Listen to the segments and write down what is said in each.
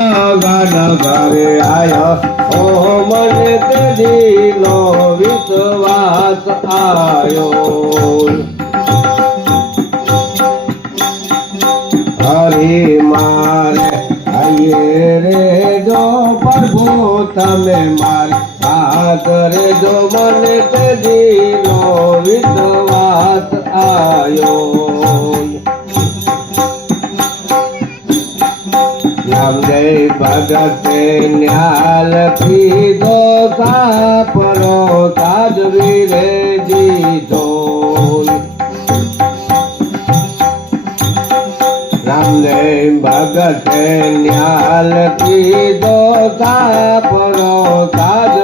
ગાના ઘરે આયો ઓ મને તેજીનો વિશ્વાસ આયો હરી મારે આયે રે જો પ્રભુ તમે મારે આ કરે જો મને તેજીનો વિશ્વાસ આયો ભગતે ન્યાલ કીધો સાપરો સાજવી રે જીધો રામદેવ ભગતે ન્યાલ કીધો સાપરો સાધવી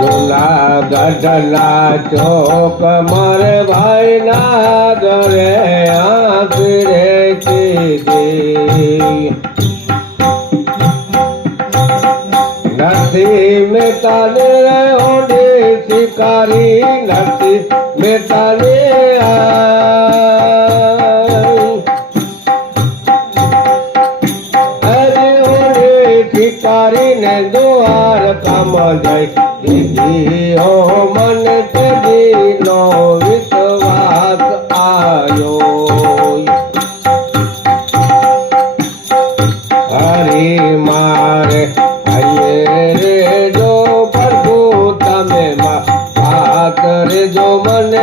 गुला गडला चौक मर भाई ना गरे आखिरे में ताले होने शिकारी नसी में ताले आ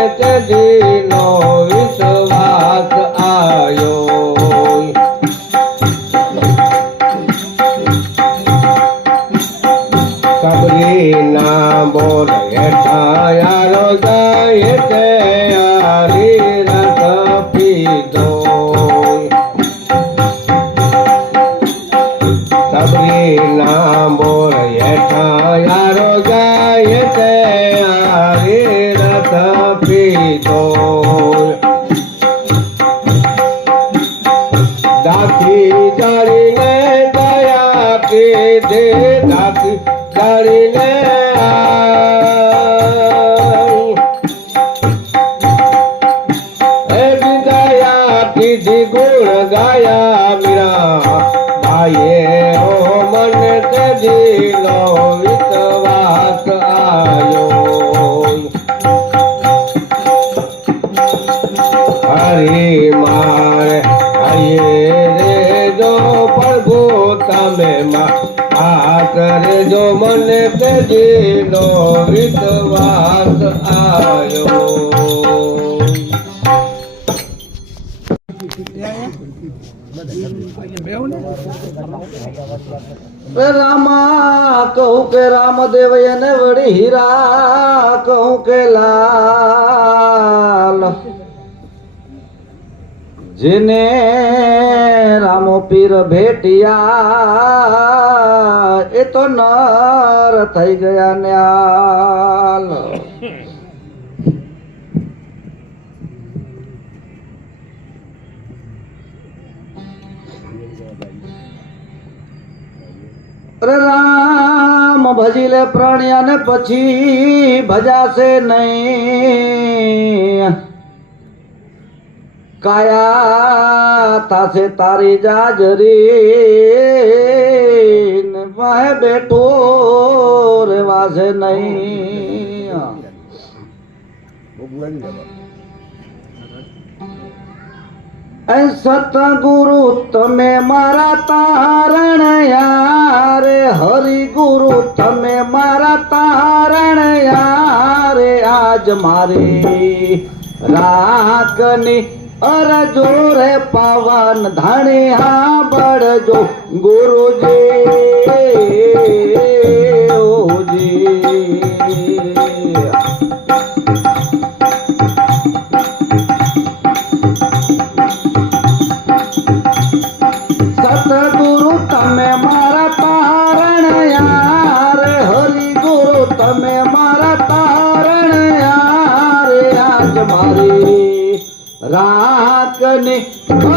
મને પીધે દાખી જાળીને હે દયા પીધી ગુણ ગાયા મીરા. ભાઈએ ઓ મન લો વિતવાસ આયો. હરી તમે આ કરે જો મને તેજીનો વિશ્વાસ રે રામા, કહું કે રામદેવ એને વળી હીરા, કહું કે લાલ. જેને રામો પીર ભેટિયા એ તો નર થઈ ગયા ન્યાલ અરે રામ ભજી લે પ્રાણિયાને પછી ભજાશે નહીં કાયા તાસે તારી જાજરી વાહે બેઠો રેવાશે નહીં. સતગુરુ, તમે મારા તારણ યાર. હરિ ગુરુ તમે મારા તારણ યાર. આજ મારી રાગની અર જોરે પવન ધણી હા બળજો ગુરુજી. Amém.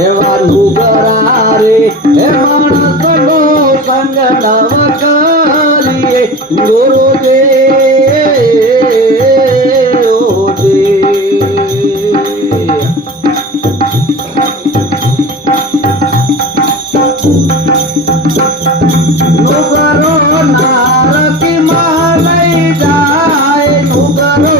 એવા લુગરા રે હે માણસ નો સંગ નવ કરીએ ગુરુ દે. નુગરો નારકી માં લઈ જાય, નુગરો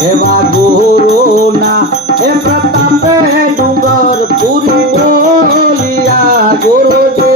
হেবা গুরু না হে প্রতাপে ডুঙ্গর পুরী বলিয়া গুরু দে